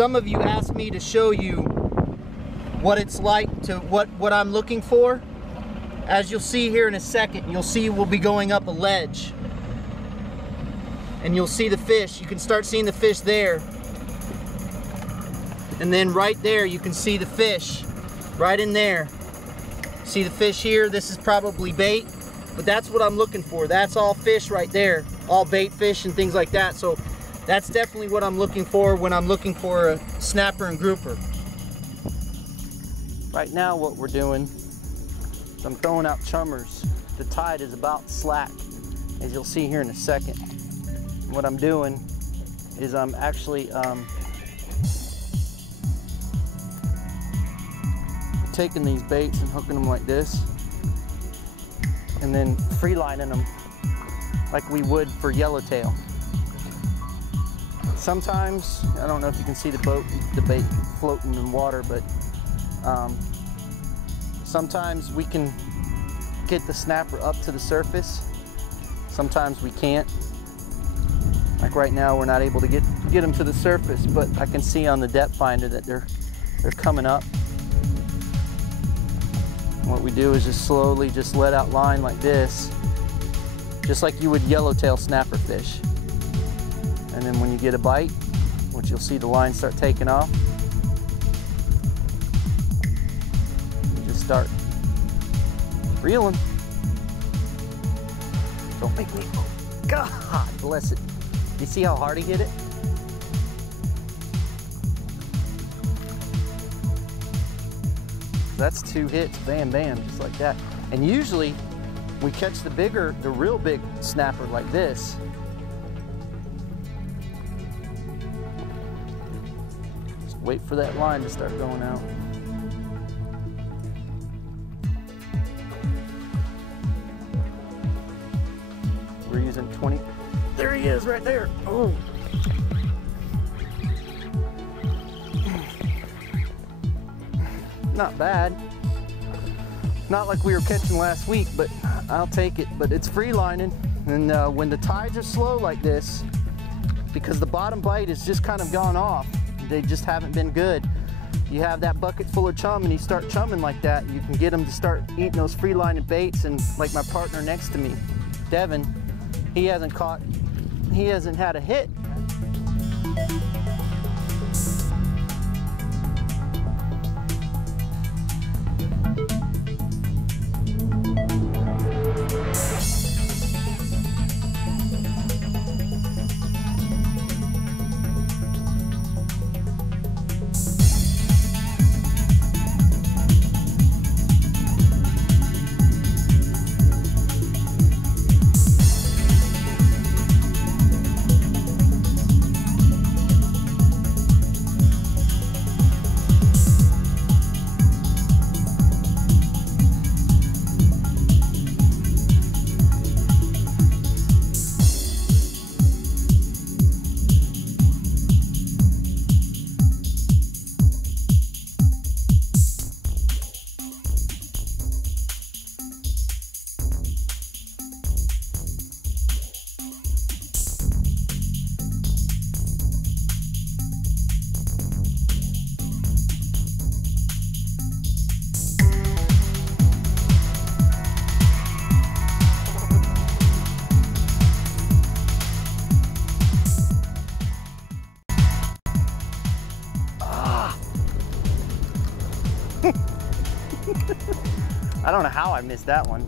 some of you asked me to show you what it's like to what I'm looking for. As you'll see here in a second, you'll see we'll be going up a ledge. And you'll see the fish. You can start seeing the fish there. And then right there you can see the fish. Right in there. See the fish here? This is probably bait. But that's what I'm looking for. That's all fish right there. All bait fish and things like that. So that's definitely what I'm looking for when I'm looking for a snapper and grouper. Right now what we're doing is I'm throwing out chummers. The tide is about slack, as you'll see here in a second. What I'm doing is I'm actually taking these baits and hooking them like this, and then free lining them like we would for yellowtail. Sometimes, I don't know if you can see the bait floating in water, but sometimes we can get the snapper up to the surface. Sometimes we can't. Like right now, we're not able to get them to the surface, but I can see on the depth finder that they're coming up. What we do is just slowly just let out line like this, just like you would yellowtail snapper fish. And then when you get a bite, which you'll see the line start taking off, you just start reeling. Don't make me, oh God bless it. You see how hard he hit it? That's 2 hits, bam, bam, just like that. And usually we catch the real big snapper like this. Just wait for that line to start going out. We're using 20. There he is right there. Oh. Not bad. Not like we were catching last week, but I'll take it. But it's free lining, and when the tides are slow like this, because the bottom bite has just kind of gone off, they just haven't been good. You have that bucket full of chum and you start chumming like that, you can get them to start eating those free lining baits. And like my partner next to me, Devin, he hasn't had a hit. I don't know how I missed that one.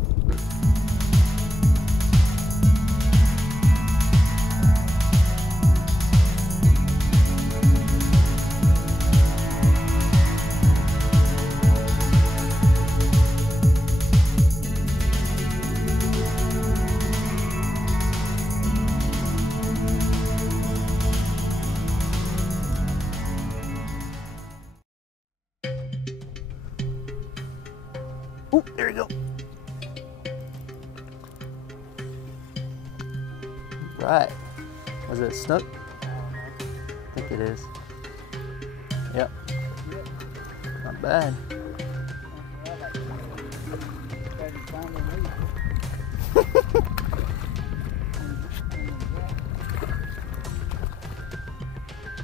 Ooh, there you go. Right. Was it a snook? I think it is. Yep. Not bad.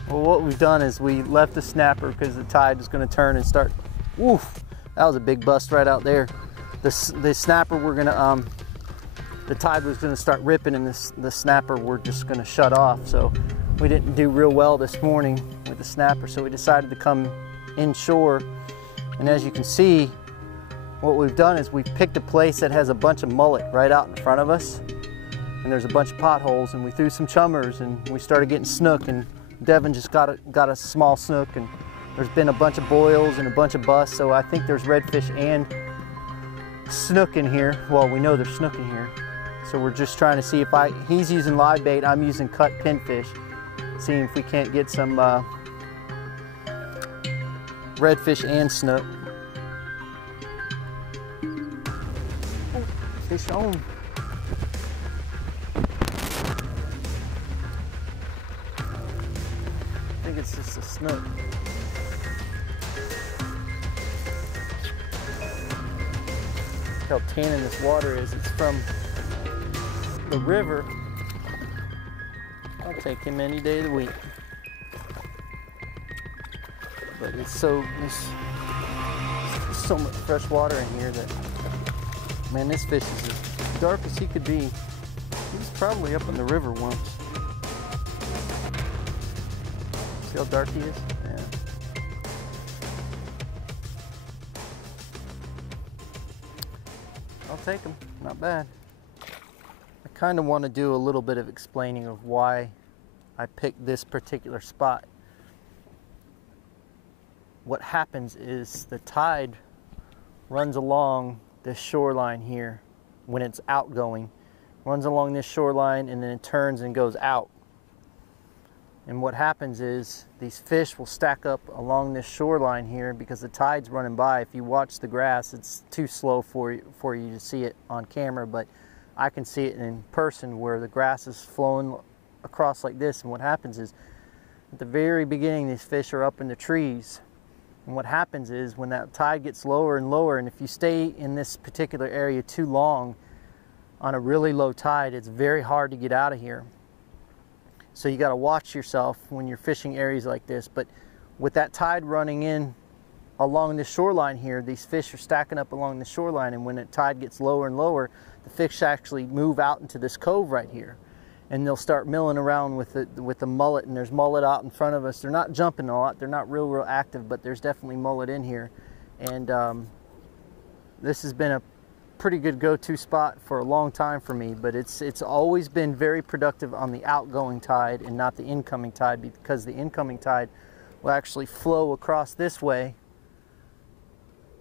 Well, what we've done is we left the snapper because the tide is going to turn and start. Woof! That was a big bust right out there. The snapper, we're going to, the tide was going to start ripping, and the snapper we're just going to shut off. So we didn't do real well this morning with the snapper, so we decided to come inshore. And as you can see, what we've done is we've picked a place that has a bunch of mullet right out in front of us. And there's a bunch of potholes, and we threw some chummers, and we started getting snook, and Devin just got a small snook, and there's been a bunch of boils and a bunch of busts, so I think there's redfish and snook in here. Well, we know there's snook in here. So we're just trying to see if he's using live bait, I'm using cut pinfish, seeing if we can't get some redfish and snook. Oh, fish on. I think it's just a snook. Look how tannin this water is. It's from the river. I'll take him any day of the week. But there's so much fresh water in here that, man, this fish is as dark as he could be. He's probably up in the river once. See how dark he is? Yeah. I'll take him, not bad. I kind of want to do a little bit of explaining of why I picked this particular spot. What happens is the tide runs along this shoreline here when it's outgoing. Runs along this shoreline and then it turns and goes out. And what happens is these fish will stack up along this shoreline here because the tide's running by. If you watch the grass, it's too slow for you to see it on camera, but I can see it in person where the grass is flowing across like this. And what happens is at the very beginning, these fish are up in the trees. And what happens is when that tide gets lower and lower, and if you stay in this particular area too long on a really low tide, it's very hard to get out of here. So you got to watch yourself when you're fishing areas like this. But with that tide running in along the shoreline here, these fish are stacking up along the shoreline, and when the tide gets lower and lower, the fish actually move out into this cove right here, and they'll start milling around with the mullet. And there's mullet out in front of us. They're not jumping a lot, they're not real active, but there's definitely mullet in here. And this has been a pretty good go-to spot for a long time for me, but it's always been very productive on the outgoing tide and not the incoming tide, because the incoming tide will actually flow across this way,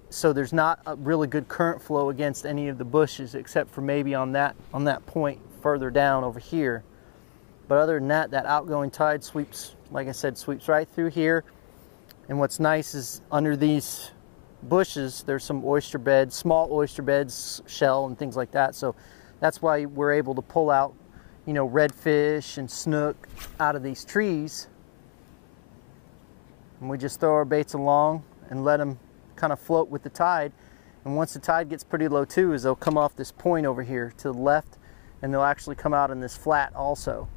so there's not a really good current flow against any of the bushes except for maybe on that point further down over here. But other than that, that outgoing tide sweeps, like I said, sweeps right through here. And what's nice is under these bushes there's some oyster beds, small oyster beds, shell and things like that, so that's why we're able to pull out, you know, redfish and snook out of these trees, and we just throw our baits along and let them kind of float with the tide. And once the tide gets pretty low too, is they'll come off this point over here to the left, and they'll actually come out in this flat also.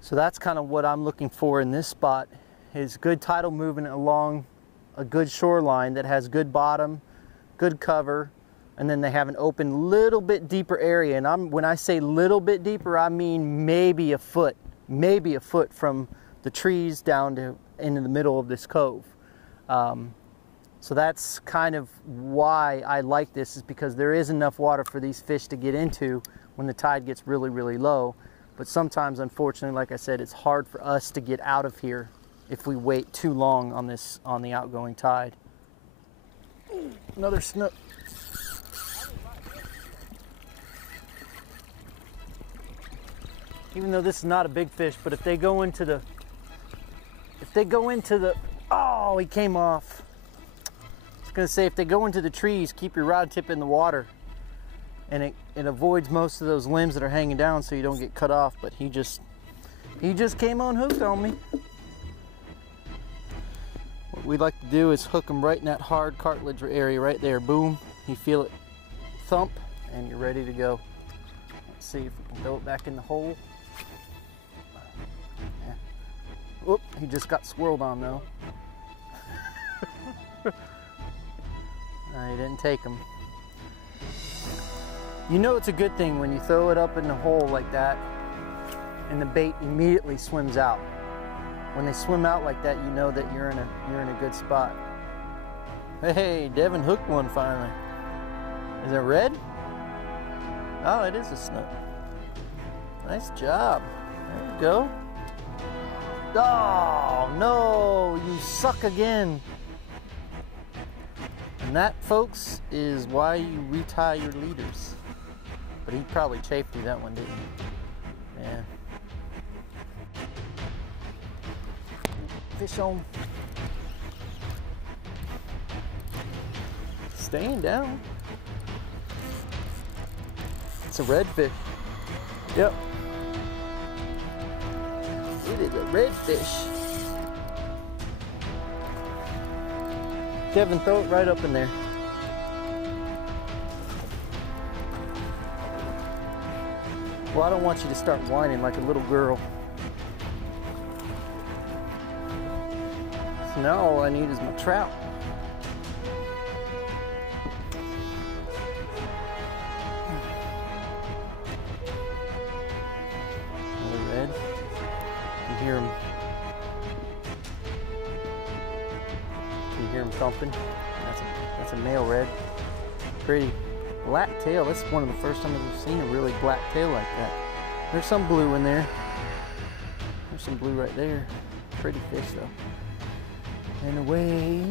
So that's kind of what I'm looking for in this spot, is good tidal movement along a good shoreline that has good bottom, good cover, and then they have an open little bit deeper area. And when I say little bit deeper, I mean maybe a foot from the trees down to into the middle of this cove. So that's kind of why I like this, is because there is enough water for these fish to get into when the tide gets really, really low. But sometimes, unfortunately, like I said, it's hard for us to get out of here if we wait too long on the outgoing tide. Another snook. Even though this is not a big fish, but if they go into the, oh, he came off. I was gonna say, if they go into the trees, keep your rod tip in the water, and it avoids most of those limbs that are hanging down so you don't get cut off. But he just came on hooked on me. What we'd like to do is hook them right in that hard cartilage area right there. Boom, you feel it thump, and you're ready to go. Let's see if we can throw it back in the hole. Yeah. He just got swirled on though. He didn't take him. You know it's a good thing when you throw it up in the hole like that and the bait immediately swims out. When they swim out like that, you know that you're in a good spot. Hey, Devin hooked one finally. Is it red? Oh, it is a snook. Nice job. There you go. Oh, no, you suck again. And that, folks, is why you retie your leaders. But he probably chafed you that one, didn't he? Yeah. Fish on. Staying down. It's a redfish. Yep. It is a redfish. Kevin, throw it right up in there. Well, I don't want you to start whining like a little girl. So now all I need is my trout. Another red. You hear him. You hear him thumping. That's a male red. Pretty. Black tail. That's one of the first times I've seen a really black tail like that. There's some blue in there. There's some blue right there. Pretty fish though. And away